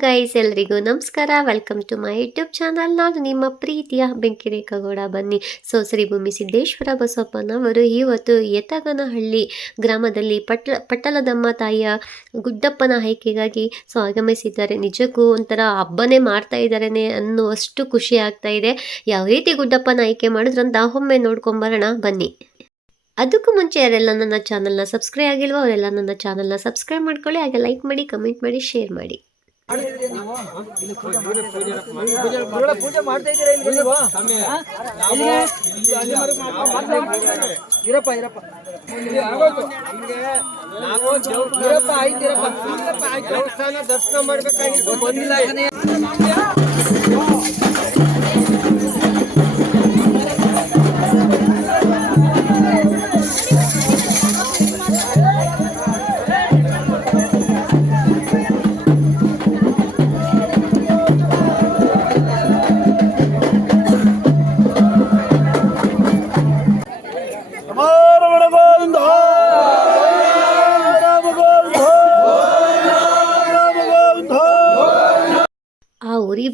Guys ಎಲ್ರಿಗೂ ನಮಸ್ಕಾರ. Welcome to my YouTube channel ನಾನು ನಿಮ್ಮ ಪ್ರೀತಿಯ ಬೆಂಕಿರೇಖಗೌಡ ಬನ್ನಿ. ಸೊ ಶ್ರೀ ಭೂಮಿ ಸಿದ್ದೇಶ್ವರ ಬಸಪ್ಪನವರು ಇವತ್ತು ಯತಗನಹಳ್ಳಿ ಗ್ರಾಮದಲ್ಲಿ ಪಟ್ಲ, ಪಟ್ಟಲದಮ್ಮ ತಾಯಿಯ ಗುಡ್ಡಪ್ಪನ ಆಯ್ಕೆಗಾಗಿ ಸೊ ಆಗಮಿಸಿದ್ದಾರೆ ನಿಜಕ್ಕೂ ಒಂಥರ ಹಬ್ಬನೇ ಮಾಡ್ತಾ ಇದ್ದಾರೆ ಅನ್ನುವಷ್ಟು ಖುಷಿ ಆಗ್ತಾ ಇದೆ. ಯಾವ ರೀತಿ ಗುಡ್ಡಪ್ಪನ ಆಯ್ಕೆ ಮಾಡಿದ್ರಂತ ಒಮ್ಮೆ ನೋಡ್ಕೊಂಬರೋಣ ಬನ್ನಿ. ಅದಕ್ಕೂ ಮುಂಚೆ ಯಾರೆಲ್ಲ ನನ್ನ ಚಾನಲ್ನ ಸಬ್ಸ್ಕ್ರೈಬ್ ಆಗಿಲ್ವೋ, ಅವರೆಲ್ಲ ನನ್ನ ಚಾನಲ್ನ ಸಬ್ಸ್ಕ್ರೈಬ್ ಮಾಡ್ಕೊಳ್ಳಿ. ಹಾಗೆ ಲೈಕ್ ಮಾಡಿ ಕಮೆಂಟ್ ಮಾಡಿ ಶೇರ್ ಮಾಡಿ. ಪೂಜೆ ಮಾಡ್ತಾ ಇಲ್ಲಿ? ಇರಪ್ಪ ಇರಪ್ಪ. ಇರಪ್ಪ ಆಯ್ತಿರಪ್ಪ. ದೇವಸ್ಥಾನ ದರ್ಶನ ಮಾಡ್ಬೇಕಾಗಿತ್ತು ಬಂದಿಲ್ಲ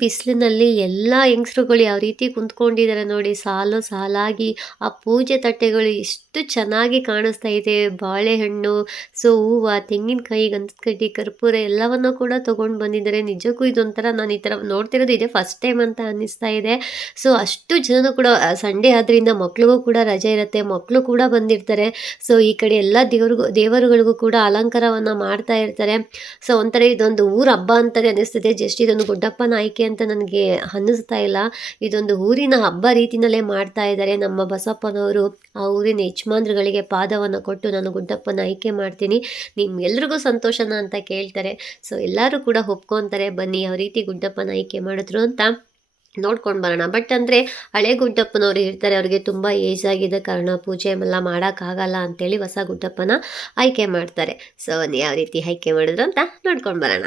ಬಿಸಿಲಿನಲ್ಲಿ ಎಲ್ಲ ಹೆಂಗಸ್ರುಗಳು ಯಾವ ರೀತಿ ಕುಂತ್ಕೊಂಡಿದ್ದಾರೆ ನೋಡಿ, ಸಾಲು ಸಾಲಾಗಿ ಆ ಪೂಜೆ ತಟ್ಟೆಗಳು ಎಷ್ಟು ಚೆನ್ನಾಗಿ ಕಾಣಿಸ್ತಾ ಇದೆ. ಬಾಳೆಹಣ್ಣು ಸೊ ಹೂವು ತೆಂಗಿನಕಾಯಿ ಗಂಧದ ಕರ್ಪೂರ ಎಲ್ಲವನ್ನು ಕೂಡ ತೊಗೊಂಡು ಬಂದಿದ್ದಾರೆ. ನಿಜಕ್ಕೂ ಇದೊಂಥರ ನಾನು ಈ ಥರ ನೋಡ್ತಿರೋದು ಇದೆ ಫಸ್ಟ್ ಟೈಮ್ ಅಂತ ಅನ್ನಿಸ್ತಾ ಇದೆ. ಸೊ ಅಷ್ಟು ಜನ ಕೂಡ ಸಂಡೇ ಆದ್ರಿಂದ ಮಕ್ಳಿಗೂ ಕೂಡ ರಜೆ ಇರುತ್ತೆ ಮಕ್ಕಳು ಕೂಡ ಬಂದಿರ್ತಾರೆ. ಸೊ ಈ ಕಡೆ ಎಲ್ಲ ದೇವ್ರಿಗೂ, ದೇವರುಗಳಿಗೂ ಕೂಡ ಅಲಂಕಾರವನ್ನು ಮಾಡ್ತಾ ಇರ್ತಾರೆ. ಸೊ ಒಂಥರ ಇದೊಂದು ಊರ ಹಬ್ಬ ಅಂತಲೇ ಅನ್ನಿಸ್ತಿದೆ. ಜಸ್ಟ್ ಇದೊಂದು ಗುಡ್ಡಪ್ಪನ ಆಯ್ಕೆ ಅಂತ ನನಗೆ ಅನ್ನಿಸ್ತಾ ಇಲ್ಲ. ಇದೊಂದು ಊರಿನ ಹಬ್ಬ ರೀತಿನಲ್ಲೇ ಮಾಡ್ತಾ ಇದ್ದಾರೆ ನಮ್ಮ ಬಸಪ್ಪನವರು. ಆ ಊರಿನ ಯಜಮಾನ್ರುಗಳಿಗೆ ಪಾದವನ್ನು ಕೊಟ್ಟು ನಾನು ಗುಡ್ಡಪ್ಪನ ಆಯ್ಕೆ ಮಾಡ್ತೀನಿ. ನಿಮ್ಗೆಲ್ರಿಗೂ ಸಂತೋಷನ ಅಂತ ಕೇಳ್ತಾರೆ. ಸೊ ಎಲ್ಲರೂ ಕೂಡ ಒಪ್ಕೊತಾರೆ, ಬನ್ನಿ ಯಾವ ರೀತಿ ಗುಡ್ಡಪ್ಪನ ಆಯ್ಕೆ ಮಾಡಿದ್ರು ಅಂತ ನೋಡ್ಕೊಂಡು ಬರೋಣ. ಬಟ್ ಅಂದರೆ ಹಳೆ ಗುಡ್ಡಪ್ಪನವ್ರು ಇರ್ತಾರೆ, ಅವ್ರಿಗೆ ತುಂಬ ಏಜ್ ಆಗಿದ್ದ ಕಾರಣ ಪೂಜೆ ಎಲ್ಲ ಮಾಡೋಕ್ಕಾಗಲ್ಲ ಅಂತೇಳಿ ಹೊಸ ಗುಡ್ಡಪ್ಪನ ಆಯ್ಕೆ ಮಾಡ್ತಾರೆ. ಸೊ ಯಾವ ರೀತಿ ಆಯ್ಕೆ ಮಾಡಿದ್ರು ಅಂತ ನೋಡ್ಕೊಂಡು ಬರೋಣ.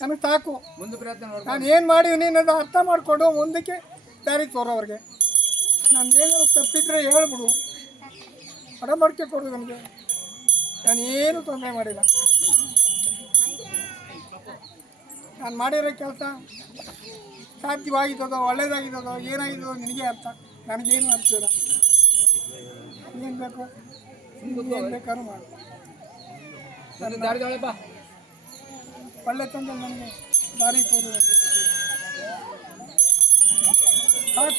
ನನಗೆ ಸಾಕು. ಮುಂದೆ ಪ್ರಯತ್ನ ನಾನು ಏನು ಮಾಡಿದ್ದೀನಿ ಅನ್ನೋದು ಅರ್ಥ ಮಾಡಿಕೊಂಡು ಮುಂದಕ್ಕೆ ದಾರಿ ತೋರೋವ್ರಿಗೆ ನಾನು ಏನಾದ್ರು ತಪ್ಪಿದ್ರೆ ಹೇಳ್ಬಿಡು. ಹಣ ಮಾಡ್ಕೆ ಕೊಡು ನನಗೆ. ನಾನು ಏನು ತೊಂದರೆ ಮಾಡಿಲ್ಲ. ನಾನು ಮಾಡಿರೋ ಕೆಲಸ ಸಾಧ್ಯವಾಗಿದ್ದದೋ ಒಳ್ಳೇದಾಗಿದ್ದದೋ ಏನಾಗಿದ್ದದೋ ನಿನಗೆ ಅರ್ಥ. ನನಗೇನು ಅರ್ಥ ಇಲ್ಲ. ಏನು ಬೇಕು? ಏನು ಬೇಕಾದ್ರೂ ಮಾಡು. ದಾರಿ ತೊಗೊಳಪ್ಪ. ಒಳ್ಳೆ ತಂದೆ ನನಗೆ ದಾರಿ ತೋರು ಸಾಕು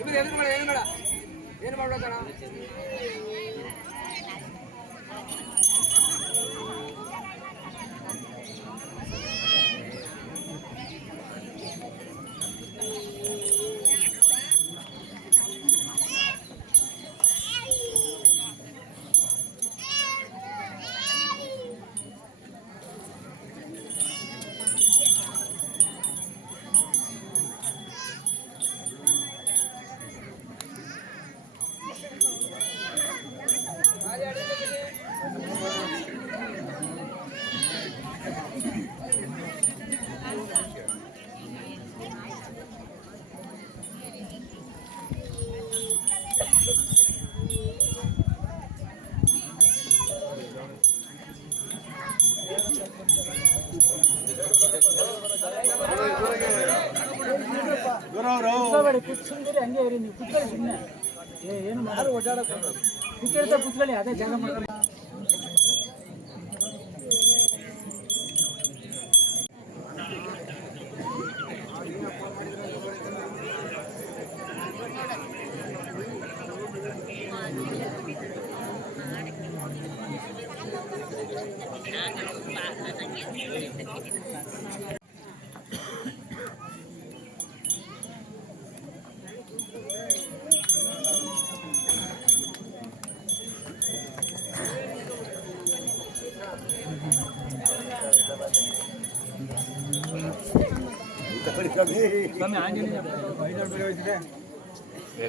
ಇದು ಏನು ಬೇಡ ಏನು ಬೇಡ ಏನು ಮಾಡ್ಬೇಡ ಏನು ಯಾರು ಓಡಾಡಕ್ಕೆ ಕುತ್ಕೊಳ್ತಾ ಕುತ್ಕೊಳ್ಳಿ ಅದೇ ಜಾಗ ಮಾಡ್ಕೊಳ್ಳಿ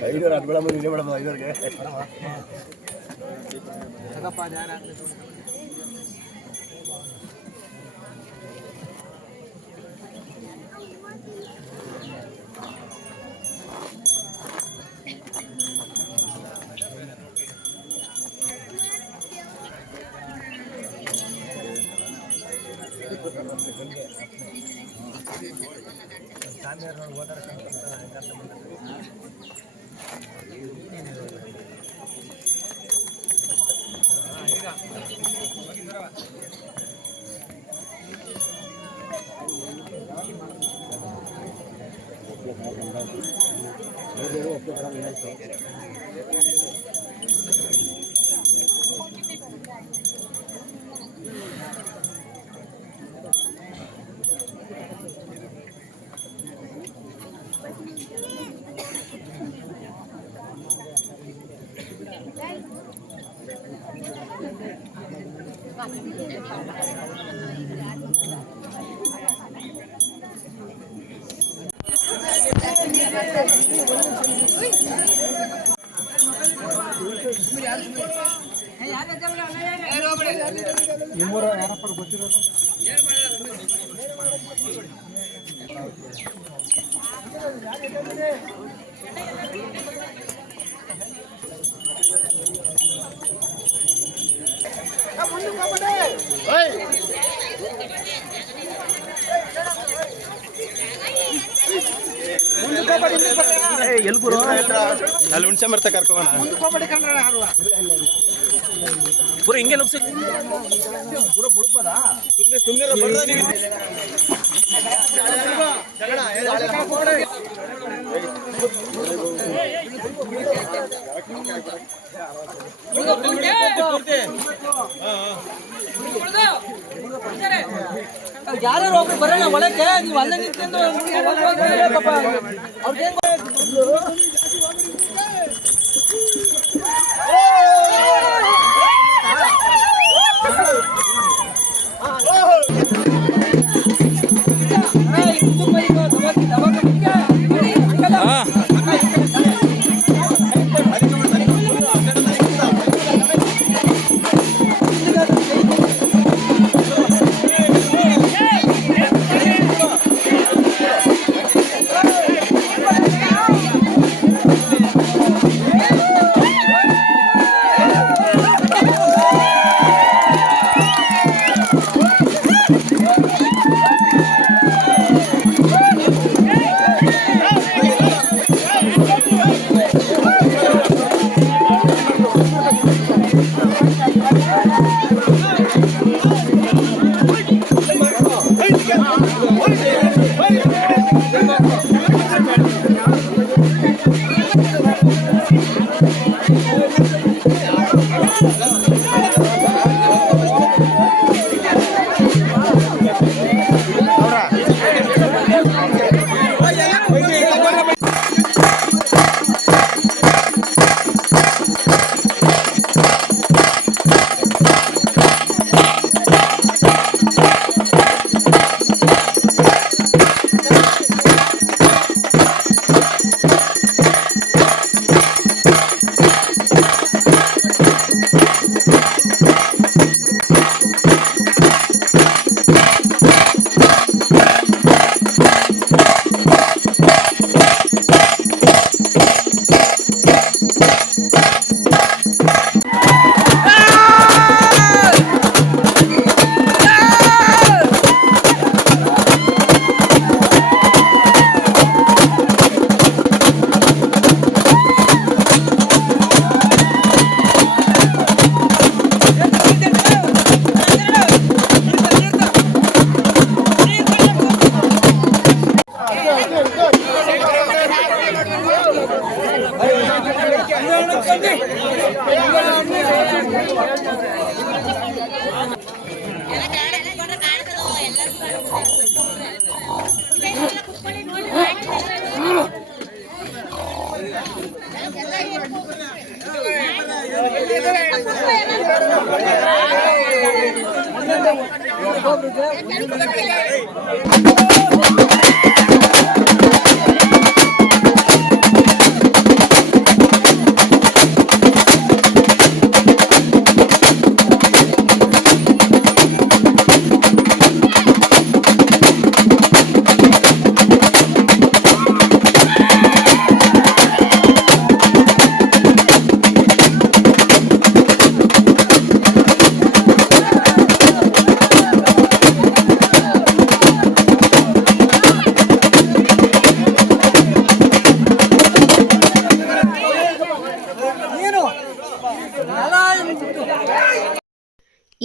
ಐನೂರು ಅದು ಮೇಡಮ್ ಇಲ್ಲೇ ಮೇಡಮ್ ಐನೂರಿಗೆ to. ನಿಮ್ಮೂರ ಯಾರಪ್ಪ ಗೊತ್ತಿರೋದು ಅಲ್ಲಿ ಹುಣ್ಸೆ ಮರ್ತ ಕರ್ಕೋಣ. ಪೂರ ಹಿಂಗೆ ನುಗ್ಸಿ ಯಾರು ಒಬ್ರು ಬರೋಣ ಒಳಕ್ಕೆ ನೀವು ಅಲ್ಲೇ ನಿಂತ್ಕೊಂಡು ಅವ್ರಿಗೆ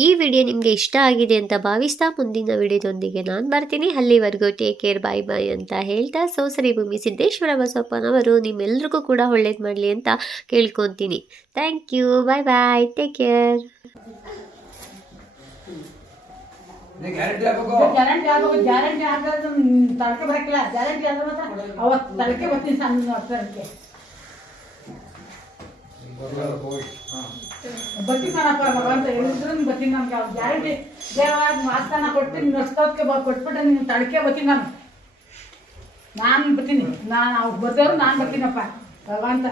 ಈ ವಿಡಿಯೋ ನಿಮಗೆ ಇಷ್ಟ ಆಗಿದೆ ಅಂತ ಭಾವಿಸ್ತಾ ಮುಂದಿನ ವಿಡಿಯೋದೊಂದಿಗೆ ನಾನು ಬರ್ತೀನಿ. ಅಲ್ಲಿವರೆಗೂ ಟೇಕ್ ಕೇರ್ ಬಾಯ್ ಬಾಯ್ ಅಂತ ಹೇಳ್ತಾ ಸೋಸರಿ ಭೂಮಿ ಸಿದ್ದೇಶ್ವರ ಬಸಪ್ಪನವರು ನಿಮ್ಮೆಲ್ಲರಿಗೂ ಕೂಡ ಒಳ್ಳೇದು ಮಾಡಲಿ ಅಂತ ಕೇಳ್ಕೊತೀನಿ. Thank you bye bye take care guarantee ಆಗ್ಬೇಕು ಗ್ಯಾರಂಟಿ ಹಾಕೋದು ತಡಕೆ ಬರಕಿಲ್ಲ ಗ್ಯಾರಂಟಿ ಆದ್ರೆ ಮಾತ್ರ ಅವತ್ತು ತಡಕೆ ಬರ್ತೀನಿ ಸಣ್ಣ ಹತ್ತರಕ್ಕೆ ಬರ್ತೀನಿ ಕಣಪ್ಪ ಭಗವಂತ ಹೇಳಿದ್ರು ಬರ್ತೀನಿ ನಮ್ಗೆ ಅವ್ರು ಗ್ಯಾರಂಟಿ ಮಾಸ್ತಾನ ಕೊಟ್ಟು ನಡ್ಸ್ಕೋದಕ್ಕೆ ಕೊಟ್ಬಿಟ್ರೆ ನೀನು ತಡಕೆ ಬರ್ತೀನಿ ನಾನು. ನಾನು ಬರ್ತೀನಿ ನಾನು ಅವ್ರು ಬರ್ದವ್ರು ನಾನು ಬರ್ತೀನಪ್ಪ ಭಗವಂತ.